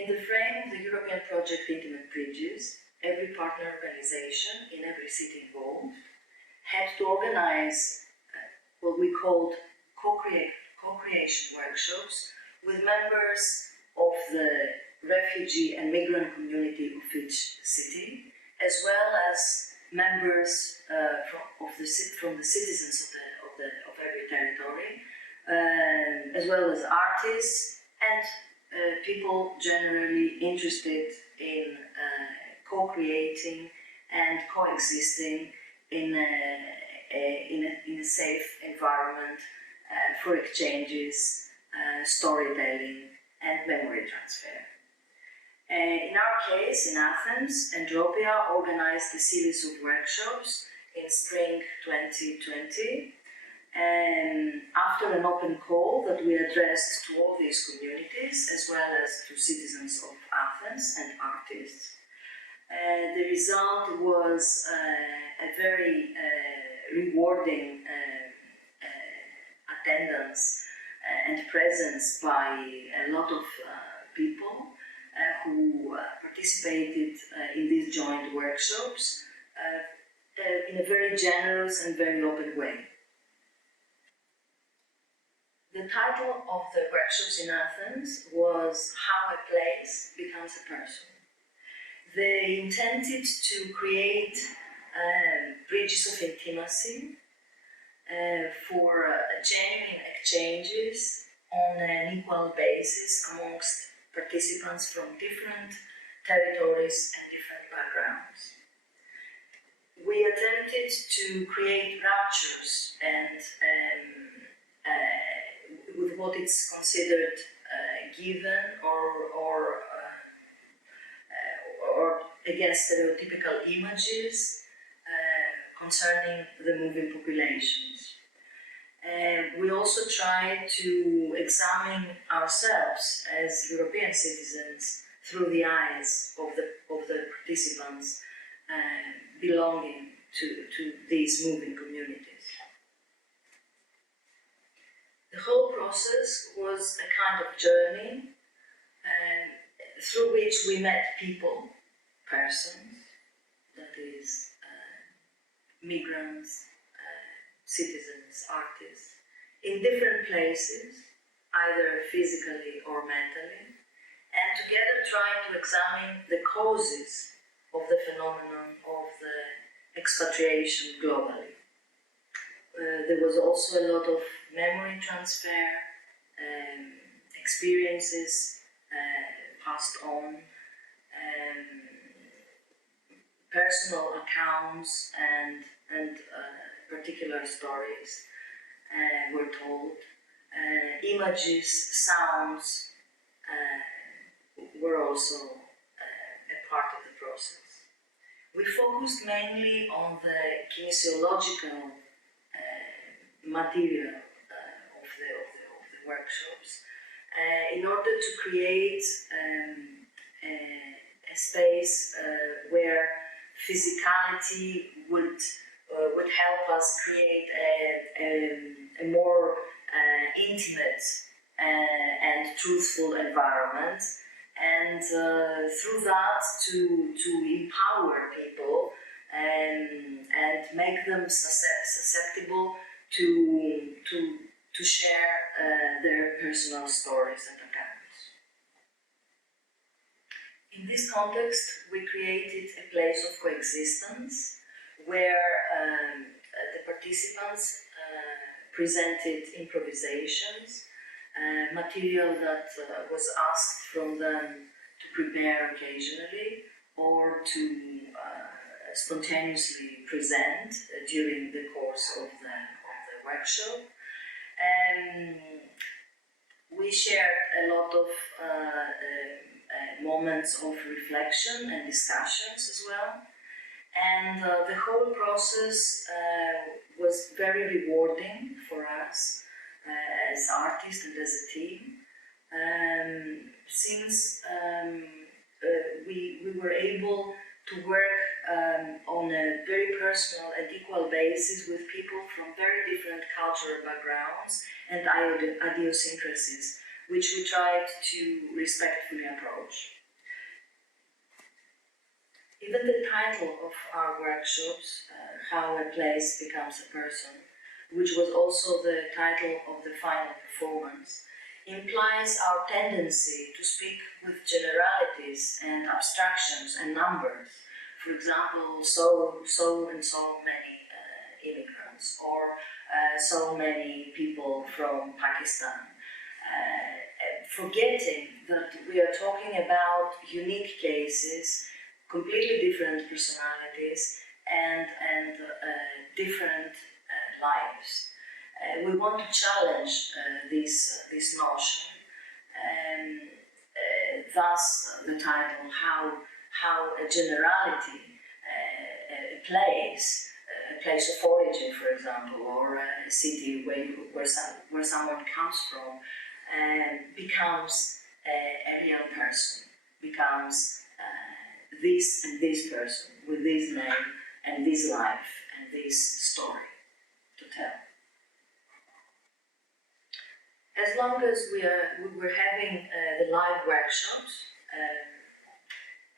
In the frame of the European project Intimate Bridges, every partner organization in every city involved had to organize what we called co-creation workshops with members of the refugee and migrant community of each city, as well as members from the citizens of every territory, as well as artists and people generally interested in co-creating and coexisting in a safe environment for exchanges, storytelling, and memory transfer. In our case, in Athens, Entropia organized a series of workshops in spring 2020, and after an open call that we addressed to all these communities, as well as to citizens of Athens and artists. The result was a very rewarding attendance and presence by a lot of people who participated in these joint workshops in a very generous and very open way. The title of the workshops in Athens was How a Place Becomes a Person. They intended to create bridges of intimacy for genuine exchanges on an equal basis amongst participants from different territories and different backgrounds. We attempted to create ruptures and with what is considered given or against stereotypical images concerning the moving populations. We also try to examine ourselves as European citizens through the eyes of the participants belonging to these moving communities. The whole process was a kind of journey through which we met people, persons, that is, migrants, citizens, artists, in different places, either physically or mentally, and together trying to examine the causes of the phenomenon of the expatriation globally. There was also a lot of memory transfer, experiences passed on, personal accounts and particular stories were told. Images, sounds were also a part of the process. We focused mainly on the kinesiological material of the workshops in order to create a space where physicality would help us create a more intimate and truthful environment, and through that to empower people and make them susceptible to share their personal stories and accounts. In this context, we created a place of coexistence where the participants presented improvisations, material that was asked from them to prepare occasionally or to spontaneously present during the course of the workshop. We shared a lot of moments of reflection and discussions as well. And the whole process was very rewarding for us as artists and as a team, since we were able to work on a very personal and equal basis with people from very different cultural backgrounds and idiosyncrasies, which we tried to respectfully approach. Even the title of our workshops, How a Place Becomes a Person, which was also the title of the final performance, implies our tendency to speak with generalities and abstractions and numbers. For example, so and so many immigrants, or so many people from Pakistan, forgetting that we are talking about unique cases, completely different personalities, and different lives. We want to challenge this notion, and thus the title, how a generality, a place of origin, for example, or a city where someone comes from, becomes a real person, becomes this and this person with this name and this life and this story to tell. As long as we were having the live workshops,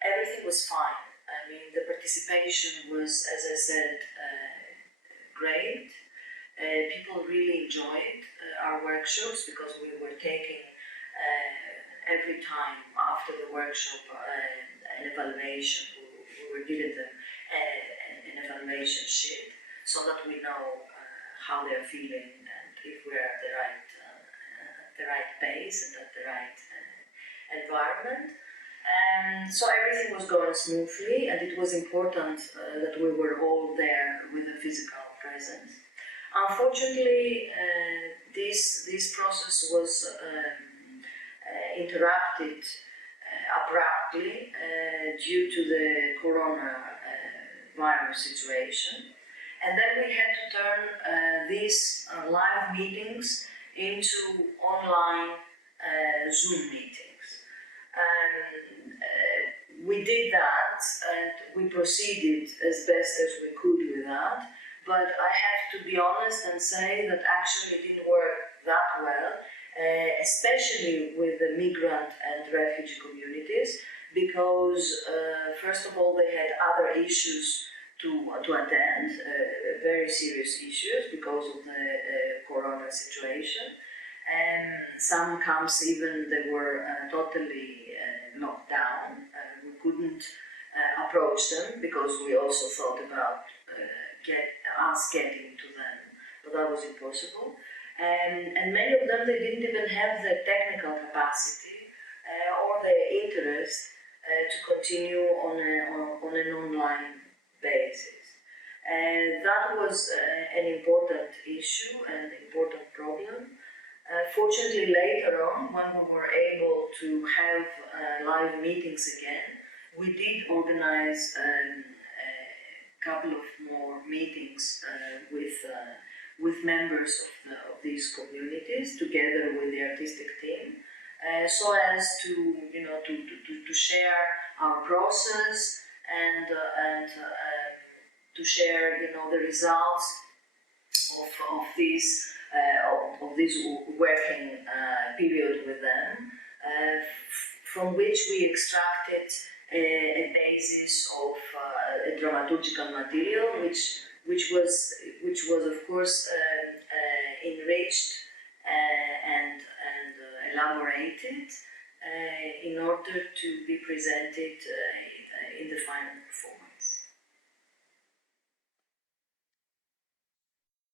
everything was fine. I mean, the participation was, as I said, great. People really enjoyed our workshops because we were taking every time after the workshop an evaluation. We were giving them an evaluation sheet so that we know how they're feeling and if we're at the right pace and at the right environment. So everything was going smoothly, and it was important that we were all there with a physical presence. Unfortunately, this process was interrupted abruptly due to the coronavirus situation, and then we had to turn these live meetings into online Zoom meetings. We did that, and we proceeded as best as we could with that, but I have to be honest and say that actually it didn't work that well, especially with the migrant and refugee communities, because first of all they had other issues to attend, very serious issues because of the corona situation. And some camps even they were totally locked down. We couldn't approach them because we also thought about getting to them, but that was impossible. And many of them they didn't even have the technical capacity or the interest to continue on an online basis. And that was an important issue and important problem. Fortunately, later on, when we were able to have live meetings again, we did organize a couple of more meetings with members of these communities, together with the artistic team, so as to share our process and to share the results of this working period with them, from which we extracted a basis of a dramaturgical material, which was of course enriched and elaborated in order to be presented in the final performance.